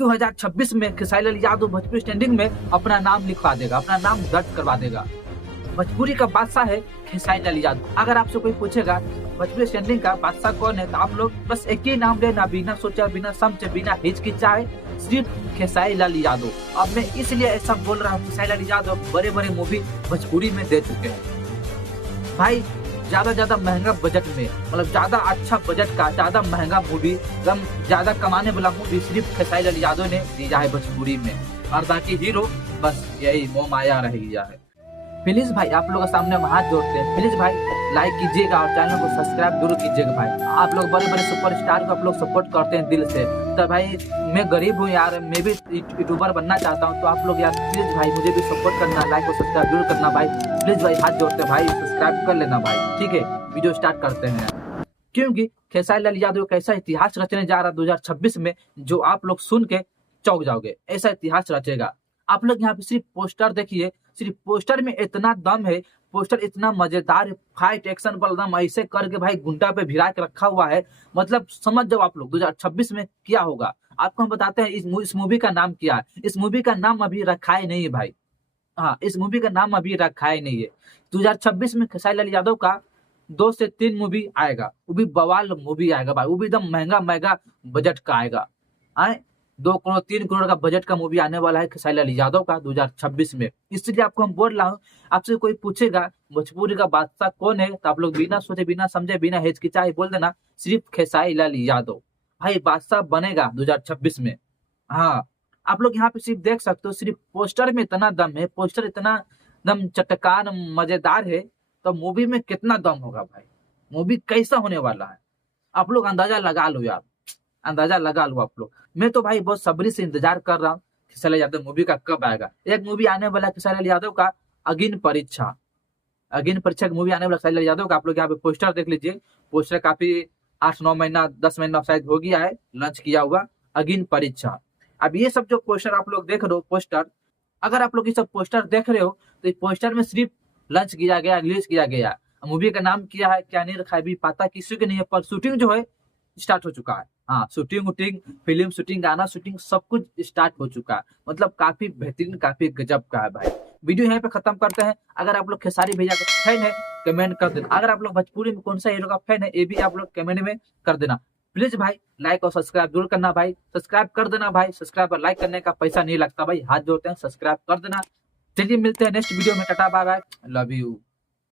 2026 में खेसारी लाल यादव भोजपुरी स्टैंडिंग में अपना नाम लिखवा देगा, अपना नाम दर्ज करवा देगा। भोजपुरी का बादशाह है खेसारी लाल यादव। अगर आपसे कोई पूछेगा भोजपुरी स्टैंडिंग का बादशाह कौन है, तो आप लोग बस एक ही नाम लेना, बिना सोचा, बिना समझे, बिना हिचकिचाए, सिर्फ खेसारी लाल यादव। अब मैं इसलिए ऐसा बोल रहा हूँ, खेसारी लाल यादव बड़े बड़े मूवी भोजपुरी में दे चुके हैं भाई। ज्यादा महंगा बजट में, मतलब ज्यादा अच्छा बजट का ज्यादा महंगा मूवी, एकदम ज्यादा कमाने वाला मूवी सिर्फ खेसारी लाल यादव ने दिया है भोजपुरी में। और बाकी हीरो बस यही मोह माया रह गया है। प्लीज भाई आप लोगों के सामने हम हाथ जोड़ते हैं, प्लीज भाई लाइक कीजिएगा और चैनल को सब्सक्राइब जरूर कीजिएगा भाई। आप लोग बड़े बड़े सुपरस्टार को आप लोग सपोर्ट करते हैं दिल से, तो भाई मैं गरीब हूँ यार, मैं भी यूट्यूबर बनना चाहता हूँ, तो आप लोग यार प्लीज भाई मुझे भी सपोर्ट करना, लाइक और सब्सक्राइब जरूर करना भाई। प्लीज भाई हाथ जोड़ते हैं भाई, सब्सक्राइब कर लेना भाई, ठीक है। वीडियो स्टार्ट करते हैं, क्योंकि खेसारी लाल यादव का ऐसा इतिहास रचने जा रहा 2026 में जो आप लोग सुन के चौंक जाओगे। ऐसा इतिहास रचेगा। आप लोग यहाँ पे सिर्फ पोस्टर देखिए, सिर्फ पोस्टर में इतना दम है, पोस्टर इतना मजेदार है, फाइट एक्शन पर दम ऐसे करके भाई गुंडा पे भिड़ा के रखा हुआ है। मतलब समझ जाओ आप लोग 2026 में क्या होगा। आपको हम बताते हैं इस मूवी का नाम क्या है। इस मूवी का नाम अभी रखा ही नहीं है भाई। हाँ, इस मूवी का नाम अभी रखा ही नहीं है। 2026 में खेसारी लाल यादव का 2 से 3 मूवी आएगा, वो भी बवाल मूवी आएगा भाई, वो भी एकदम महंगा बजट का आएगा। 2 करोड़ 3 करोड़ का बजट का मूवी आने वाला है खेसारी लाल यादव का 2026 में। इसलिए आपको हम बोल रहा हूँ, आपसे कोई पूछेगा भोजपुरी का बादशाह कौन है, तो आप लोग बिना सोचे, बिना समझे, बिना हिचकिचाए बोल देना सिर्फ खेसारी लाल यादव। भाई बादशाह बनेगा 2026 में। हाँ, आप लोग यहाँ पे सिर्फ देख सकते हो, सिर्फ पोस्टर में इतना दम है, पोस्टर इतना दम चटकान मजेदार है, तो मूवी में कितना दम होगा भाई, मूवी कैसा होने वाला है आप लोग अंदाजा लगा लो यार, अंदाजा लगा लो आप लोग। मैं तो भाई बहुत सब्री से इंतजार कर रहा हूँ खेसारी लाल यादव मूवी का कब आएगा। एक मूवी आने वाला है खेसारी लाल यादव का, अग्नि परीक्षा। अग्नि परीक्षा की मूवी आने वाला खेसारी लाल यादव का। आप लोग यहाँ पे पोस्टर देख लीजिए, पोस्टर काफी 8-9 महीना 10 महीना शायद हो गया है लॉन्च किया हुआ, अग्नि परीक्षा। अब ये सब जो पोस्टर आप लोग देख रहे हो, पोस्टर, अगर आप लोग ये सब पोस्टर देख रहे हो, तो इस पोस्टर में सिर्फ लॉन्च किया गया, रिलीज किया गया। मूवी का नाम किया है क्या नहीं रखा है भी पता किसी को नहीं है, पर शूटिंग जो है स्टार्ट हो चुका है। हाँ, शूटिंग, फिल्म शूटिंग, गाना शूटिंग सब कुछ स्टार्ट हो चुका है। मतलब काफी बेहतरीन, काफी गजब का है भाई। वीडियो यहाँ पे खत्म करते हैं। अगर आप लोग खेसारी भैया का फैन है कमेंट कर देना। अगर आप लोग भोजपुरी में कौन सा हीरो का फैन है ये भी आप लोग कमेंट में कर देना। प्लीज भाई लाइक और सब्सक्राइब जरूर करना भाई, सब्सक्राइब कर देना भाई। सब्सक्राइब और लाइक करने का पैसा नहीं लगता भाई, हाथ जोड़ते हैं, सब्सक्राइब कर देना। चलिए मिलते हैं नेक्स्ट वीडियो में, tata bye bye, love you.